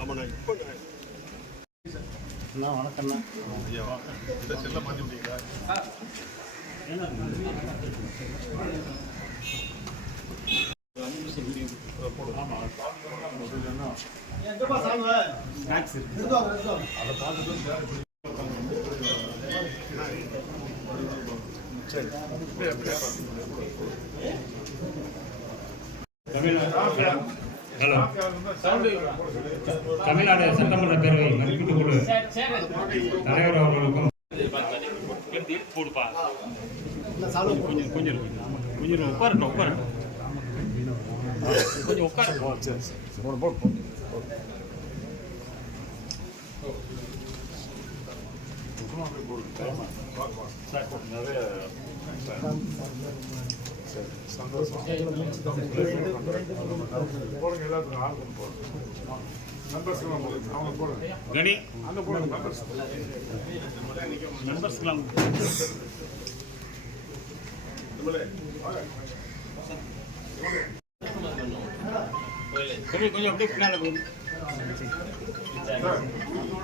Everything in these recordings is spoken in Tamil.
ஆமாண்ணா இப்போ அண்ணா வணக்கம்ண்ணா ஐயா இந்த செல்ல மாற்றி விட்டீங்களா ஸ்நாக்ஸ் இருக்கு ஹலோ. தமிழ்நாடு சட்டமன்ற பேரவை மதிப்பீட்டு குழு தலைவர் அவர்களுக்கும் போடுப்பா. கொஞ்சம் கொஞ்சம் கொஞ்சம் உட்காரட்டும் உட்காரட்டும் கொஞ்சம் உட்காரட்டும் போடுங்க எல்லாத்துக்கும் ஆளுக்கு போடுங்க நம்பர்ஸ்லாம் போடுங்க அவங்க போடுங்க கணி அந்த போடுங்க நம்பர்ஸ் மெம்பர்ஸ்லாம் கொஞ்சம் கொஞ்சம் அப்படியே பின்னால போகுது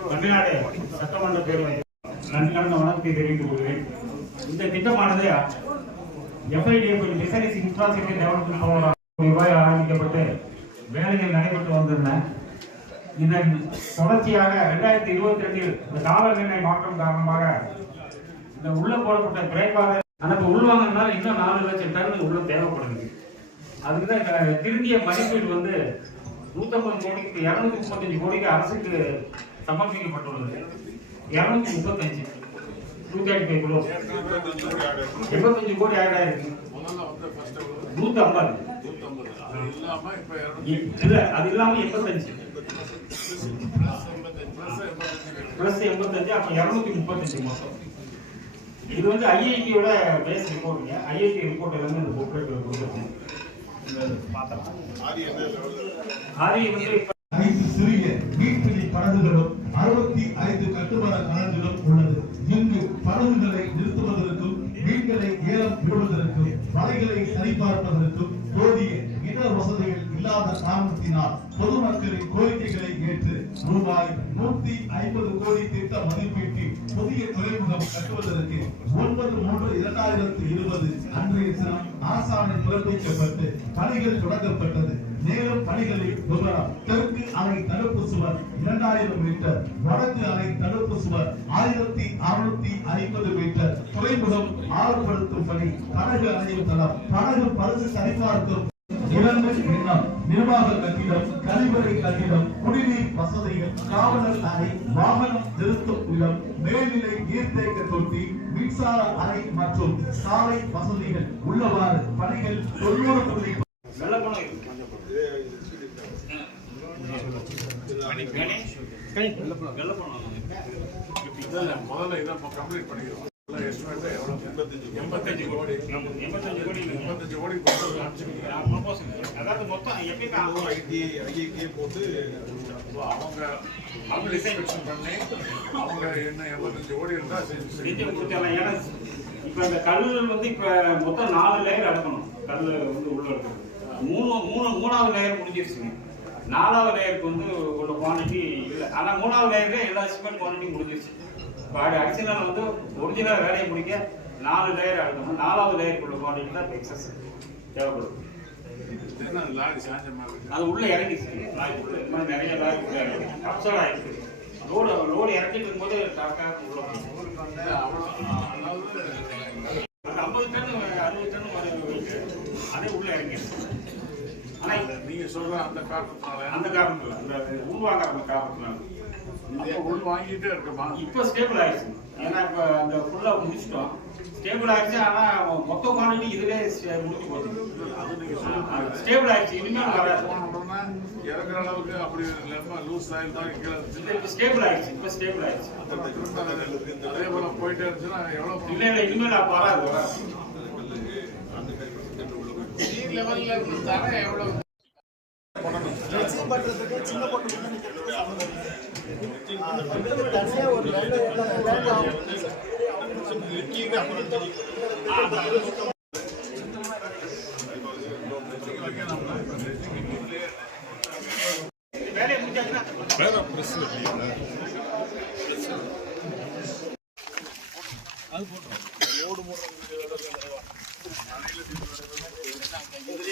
தமிழ்நாடு சட்டமன்ற பேரவை நன்றி கலந்த வணக்கத்தை தெரிவித்துக் கொள்கிறேன். இந்த திட்டமானது FIDF fisheries infrastructure development programme ரூபாய் ஆரம்பிக்கப்பட்டு வேலைகள் நடைபெற்று வந்திருந்தன. இதன் தொடர்ச்சியாக ரெண்டாயிரத்தி இருபத்தி ரெண்டில் இந்த காலநிலை மாற்றம் காரணமாக இந்த உள்ள போடப்பட்ட குறைபாடு ஆனால் உள்வாங்கனால இன்னும் நாலு லட்சம் டன் உள்ள தேவைப்படுது. அதுக்கு தான் திருந்திய மதிப்பீடு வந்து நூற்றம்பது கோடிக்கு இரநூத்தி முப்பத்தஞ்சு கோடிக்கு அரசுக்கு சமர்ப்பிக்கப்பட்டுள்ளது. இரநூத்தி முப்பத்தஞ்சு. டூ தேர்ட்டி ஃபைவ் கிலோ எண்பத்தஞ்சு கோடி ஆட் ஆயிருக்கு. நூத்தி ஐம்பது இல்ல அது இல்லாம எண்பத்தஞ்சு. பிளஸ் எண்பத்தஞ்சு அப்ப இருநூத்தி முப்பத்தஞ்சு மொத்தம். இது வந்து ஐஐடியோட பேஸ் ரிப்போர்ட்டுங்க ஐஐடி ரிப்போர்ட் எல்லாமே இந்த புக்லெட் கொடுத்துருக்கோம். பார்த்தலாம் ஆரி வந்து இப்ப சிறிய மீன்பிடி படகுகளும் அறுபத்தி ஐந்து கட்டுமான கலங்களும் உள்ளது. இங்கு படகுகளை நிறுத்துவதற்கும் மீன்களை ஏலம் விடுவதற்கும் வலைகளை சரிபார்ப்பதற்கும் போதிய இட வசதிகள் இல்லாத காரணத்தினால் பொதுமக்களின் கோரிக்கைகளை ஏற்று ரூபாய் நூத்தி ஐம்பது கோடி திட்ட மதிப்பீடு புதிய துறைமுகம் கட்டுவதற்கு ஒன்பது மூன்று இரண்டாயிரத்தி இருபது அன்றைய தினம் அரசாணை பிறப்பிக்கப்பட்டு பணிகள் தொடங்கப்பட்டது. மேலும் பணிகளில் விவரம் தெற்கு அணை தடுப்பு சுவர் இரண்டாயிரம் மீட்டர் வடக்கு அணை தடுப்பு சுவர் ஆயிரத்தி அறுநூத்தி ஐம்பது மீட்டர். துறைமுகம் ஆழப்படுத்தும் பணி படகு அணையும் தளம் படகு பழுது சரிபார்க்கும் இரண்டு எண்ணம் நிர்வாக கட்டிடம் கழிவறை கட்டிடம் குடிநீர் வசதிகள் காவலர் அறை வாகனம் நிறுத்தும் இடம் மேல்நிலை நீர்த்தேக்க தொட்டி மின்சார அறை மற்றும் சாலை வசதிகள் உள்ளவாறு பணிகள் தொண்ணூறு புள்ளி முதல்ல இதை கம்ப்ளீட் பண்ணிக்கிறோம். எண்பத்தஞ்சு கோடி. எண்பத்தஞ்சு கோடி. அதாவது மொத்தம் எப்படி ஐடி ஐஐடியே போட்டு அவங்க அவங்க இன்ஸ்பெக்ஷன் பண்ணி அவங்க என்ன எண்பத்தஞ்சு கோடி இருந்தால் செஞ்சு கொடுத்துடலாம் ஏன்னா இப்ப இந்த கல் வந்து இப்ப மொத்தம் நாலு லேயர் அடுக்கணும். கல் வந்து உள்ள மூணு மூணு மூணாவது லேயர் முடிஞ்சிருச்சுங்க. நாலாவது லேயருக்கு வந்து உள்ள குவான்டிட்டி இல்லை. ஆனா மூணாவது லேயர்ல எல்லா சிமெண்ட் குவான்டிட்டி முடிஞ்சிருச்சு. இப்போ அடிஷனல் வந்து ஒரிஜினல் வேலையை முடிக்க நாலு லேயர் அடுக்கணும் நாலாவது லேயருக்குள்ள குவான்டிட்டி தான் எக்ஸஸ் தேவைப்படும். அது உள்ள இறங்கிச்சு நிறைய லாரி உள்ள இறங்கி அப்சர்வ் ஆயிருக்கு லோடு லோடு இறக்கிட்டு இருக்கும்போது டாக்காக உள்ள ஐம்பது டன் அறுபது டன் அதே உள்ள இறங்கிடுச்சு. ஆனா அந்த நீங்க சொல்ற அந்த காரணத்தினால. அந்த காரணத்துல அந்த உருவாகிற அந்த காரணத்தினால. வாங்கிட்டே இருக்குமா இப்போ ஸ்டேபிள் ஆயிடுச்சு. ஏன்னா இப்போ அந்த ஃபுல்லாக முடிச்சிட்டோம். ஸ்டேபிள் ஆயிடுச்சு ஆனா மொத்த குவான்டிட்டி இதுவே முடிஞ்சு போச்சு. ஸ்டேபிள் ஆயிடுச்சு. இனிமேல் வராது. இறங்குற அளவுக்கு அப்படி இல்லாம லூஸ் ஆயில் தான் இப்போ ஸ்டேபிள் ஆயிடுச்சு. இப்போ ஸ்டேபிள் ஆயிடுச்சு. அதே போல போயிட்டே இருந்துச்சுன்னா எவ்வளவு இல்ல இல்ல இனிமேல் அப்ப வராது லெவல்ல பண்றதுக்கு சின்ன பொண்ணு. மட்டும் நிக்கிறதுக்கு சம்மந்தம் இல்லை.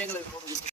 எங்களுக்கு